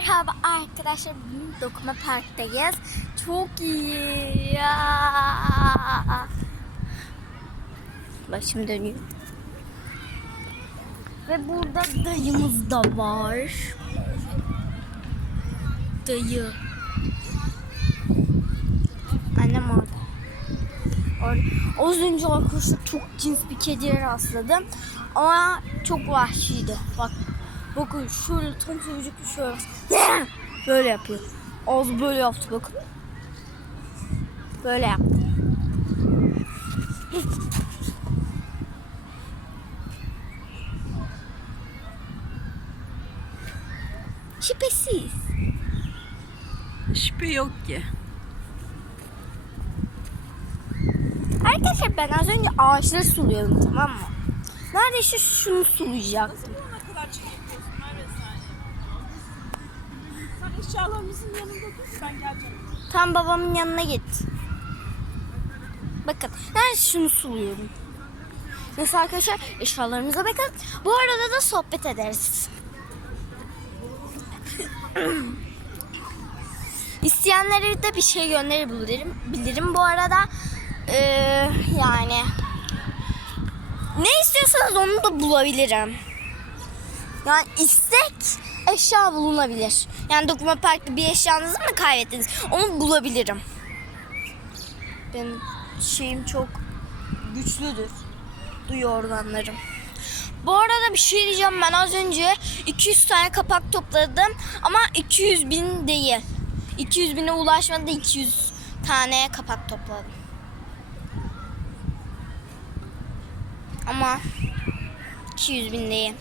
Merhaba arkadaşlar. Bugün Dokuma Park'tayız. Çok iyi. Ya. Başım dönüyor. Ve burada dayımız da var. Dayı. Annem orada. Orada. Az önce arkadaşlar çok cins bir kediye rastladım. Ama çok vahşiydi. Bak Bakın şöyle tam bir şöyle. Böyle yapıyor. Ağzı böyle yaptı bakın. Böyle yaptı. Şüphesiz. Şüphe yok ki. Arkadaşlar ben az önce ağaçları suluyordum tamam mı? Neredeyse şunu sulayacaktım. Ne kadar çekiyorsun Merve sen? Sen eşyalarımızın yanında dur ben geleceğim. Tam babamın yanına git. Bakın ben şunu suluyorum. Mesela arkadaşlar eşyalarımıza bakın. Bu arada da sohbet ederiz. İsteyenlere de bir şey gönderebilirim. Bilirim bu arada. Ee, yani ne istiyorsanız onu da bulabilirim. Yani istek eşya bulunabilir. Yani dokuma parkta bir eşyanızı mı kaybettiniz? Onu bulabilirim. Benim şeyim çok güçlüdür. Duyuyor organlarım. Bu arada bir şey diyeceğim ben az önce 200 tane kapak topladım ama 200 bin değil. 200 bine ulaşmadı 200 tane kapak topladım. Ama 200 bin değil.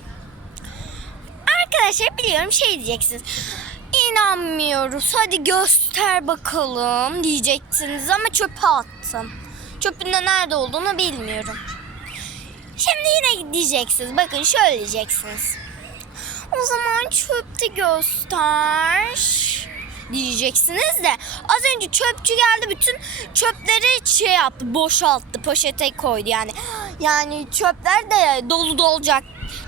Arkadaşlar biliyorum şey diyeceksiniz. İnanmıyoruz. Hadi göster bakalım diyeceksiniz ama çöpe attım. Çöpün de nerede olduğunu bilmiyorum. Şimdi yine diyeceksiniz. Bakın şöyle diyeceksiniz. O zaman çöpte göster diyeceksiniz de az önce çöpçü geldi bütün çöpleri şey yaptı boşalttı poşete koydu yani yani çöpler de dolu dolacak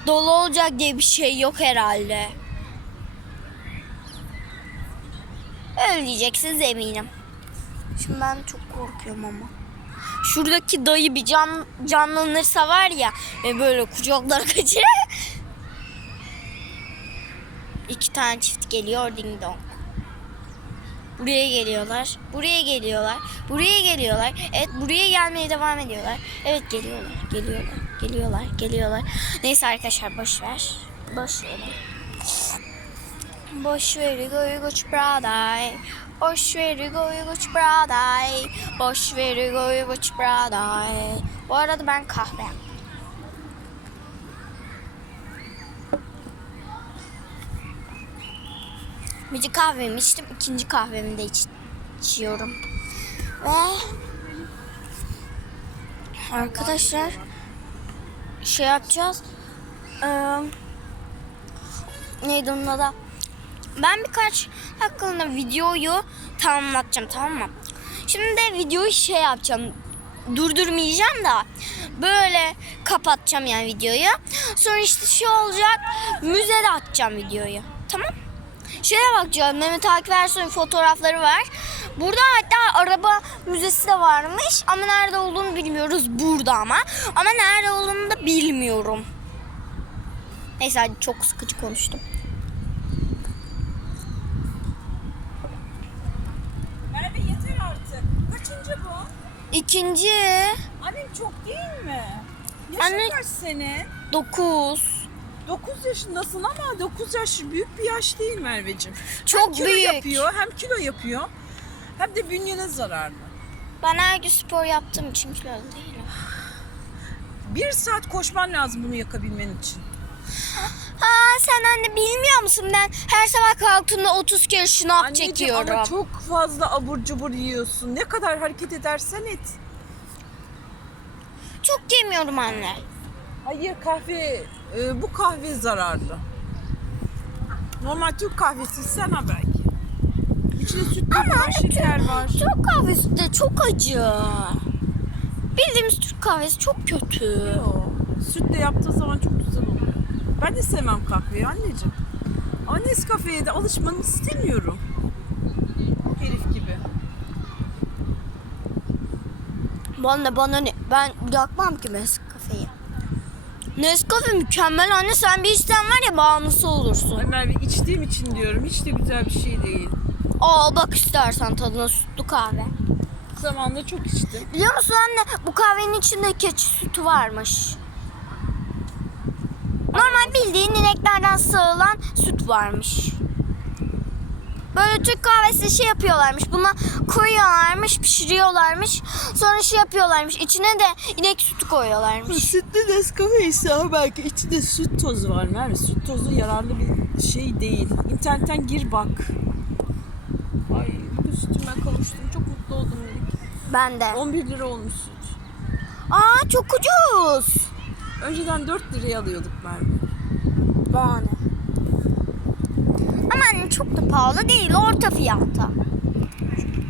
dolu olacak diye bir şey yok herhalde öyle diyeceksiniz eminim şimdi ben çok korkuyorum ama şuradaki dayı bir can canlanırsa var ya ve böyle kucaklar kaçırır iki tane çift geliyor ding dong Buraya geliyorlar. Buraya geliyorlar. Buraya geliyorlar. Evet buraya gelmeye devam ediyorlar. Evet geliyorlar. Geliyorlar. Geliyorlar. Geliyorlar. Neyse arkadaşlar boş ver. Boş ver. Boş ver go guç braday. Boş ver go guç braday. Boş ver go guç braday. Bu arada ben kahve yaptım. Bir kahvemi içtim. ikinci kahvemi de iç, içiyorum. Ve arkadaşlar şey yapacağız. Ee, neydi onun adı? Ben birkaç dakikalığına videoyu tamamlatacağım tamam mı? Şimdi de videoyu şey yapacağım. Durdurmayacağım da böyle kapatacağım yani videoyu. Sonra işte şey olacak. Müzede atacağım videoyu. Tamam? Şeye bakacağım. Mehmet Akif Ersoy'un fotoğrafları var. Burada hatta araba müzesi de varmış. Ama nerede olduğunu bilmiyoruz. Burada ama. Ama nerede olduğunu da bilmiyorum. Neyse hadi çok sıkıcı konuştum. Merve yeter artık. Kaçıncı bu? İkinci Annem çok değil mi? Yaşın Anne- kaç senin? 9. 9 yaşındasın ama 9 yaş büyük bir yaş değil Merveciğim. Çok hem kilo büyük. yapıyor hem kilo yapıyor hem de bünyene zararlı. Ben her gün spor yaptığım için kilo değilim. Bir saat koşman lazım bunu yakabilmen için. Aa sen anne bilmiyor musun ben her sabah kalktığımda 30 kere şınav Anneciğim çekiyorum. ama çok fazla abur cubur yiyorsun. Ne kadar hareket edersen et. Çok yemiyorum anne. Hayır kahve, e, bu kahve zararlı. Normal Türk kahvesi sana belki. İçinde süt var, şeker var. Türk kahvesi de çok acı. Bildiğimiz Türk kahvesi çok kötü. Yo, Sütle yaptığı zaman çok güzel oluyor. Ben de sevmem kahveyi anneciğim. Ama Nescafe'ye de alışmanı istemiyorum. Herif gibi. Bana bana ne? Ben bırakmam ki Nescafe'yi. Nescafe mükemmel anne sen bir içten var ya bağımlısı olursun. Ay Merve içtiğim için diyorum. Hiç de güzel bir şey değil. Al bak istersen tadına sütlü kahve. Zamanında çok içtim. Biliyor musun anne bu kahvenin içinde keçi sütü varmış. Normal bildiğin ineklerden sağılan süt varmış. Böyle Türk kahvesi şey yapıyorlarmış. Buna koyuyorlarmış, pişiriyorlarmış. Sonra şey yapıyorlarmış. İçine de inek sütü koyuyorlarmış. Sütlü Nescafe ise ama belki içinde süt tozu var Merve. Süt tozu yararlı bir şey değil. İnternetten gir bak. Ay bu sütüme kavuştum. Çok mutlu oldum. Ben de. 11 lira olmuş süt. Aa çok ucuz. Önceden 4 liraya alıyorduk Merve. Bana. Ama anne çok da pahalı değil. Orta fiyatta.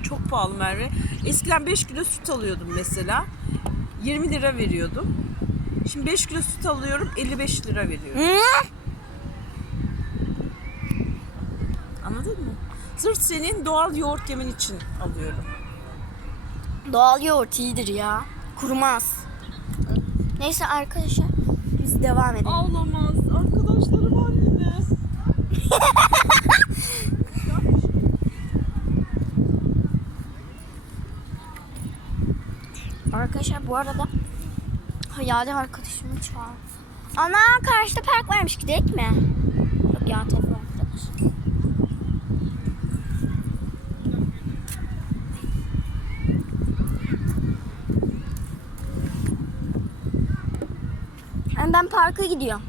Çok pahalı Merve. Eskiden 5 kilo süt alıyordum mesela. 20 lira veriyordum. Şimdi 5 kilo süt alıyorum 55 lira veriyorum. Hı? Anladın mı? Sırf senin doğal yoğurt yemen için alıyorum. Doğal yoğurt iyidir ya. Kurumaz. Neyse arkadaşlar biz devam edelim. Ağlamaz. Arkadaşları var yine. Arkadaşlar bu arada hayali arkadaşımı çağır. Ana karşıda park varmış gidelim mi? Yok ya telefon arkadaş. Yani ben parka gidiyorum.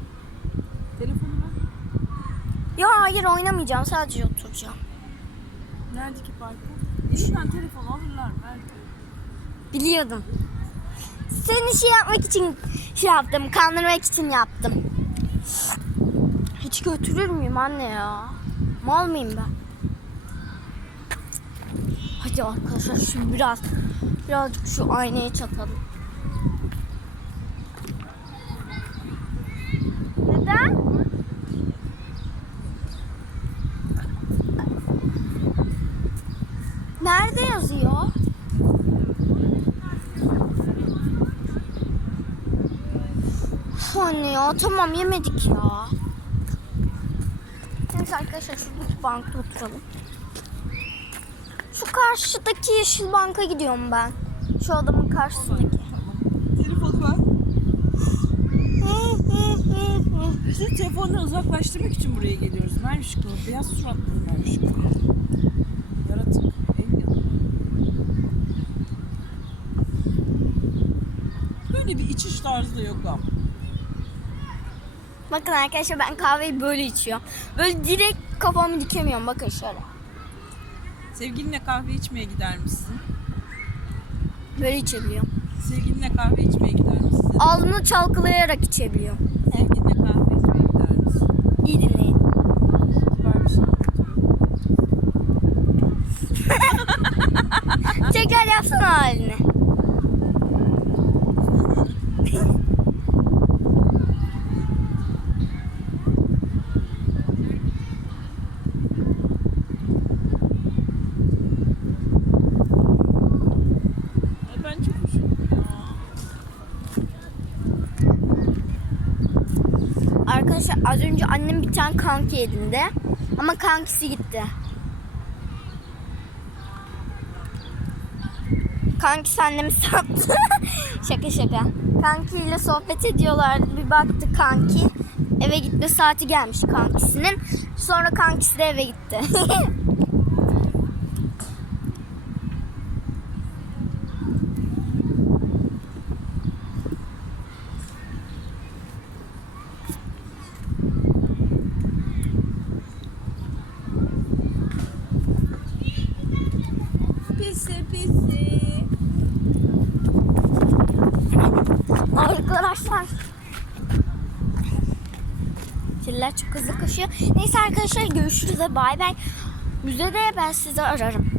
Telefonu ver. Ya hayır oynamayacağım sadece oturacağım. Nerede ki parkı? Eşinden telefon alırlar belki. Biliyordum. Seni şey yapmak için şey yaptım, kandırmak için yaptım. Hiç götürür müyüm anne ya? Mal mıyım ben? Hadi arkadaşlar şimdi biraz birazcık şu aynaya çatalım. Neden? Anne ya tamam yemedik ya. Neyse arkadaşlar şuradaki bankta oturalım. Şu karşıdaki yeşil banka gidiyorum ben. Şu adamın karşısındaki. Telefonu ver. Biz telefondan uzaklaştırmak için buraya geliyoruz. Mermişko. Beyaz suratlı Mermişko. Yaratık. El yalı. Böyle bir içiş tarzı da yok ama. Bakın arkadaşlar ben kahveyi böyle içiyorum. Böyle direkt kafamı dikemiyorum bakın şöyle. Sevgilinle kahve içmeye gider misin? Böyle içebiliyorum. Sevgilinle kahve içmeye gider misin? Ağzını çalkalayarak içebiliyorum. Sevgilinle kahve içmeye gider misin? İyi dinleyin. Bir şey. Tekrar yapsana halini. Ay ben çok üşüdüm ya. Arkadaşlar az önce annem bir tane kanki edindi. Ama kankisi gitti. Kankisi annemi sattı. şaka şaka. Kankiyle sohbet ediyorlardı. Bir baktı kanki. Eve gitme saati gelmiş kankisinin. Sonra kankisi de eve gitti. Arkadaşlar. Filler çok hızlı koşuyor. Neyse arkadaşlar görüşürüz. Bay bay. Müzede ben sizi ararım.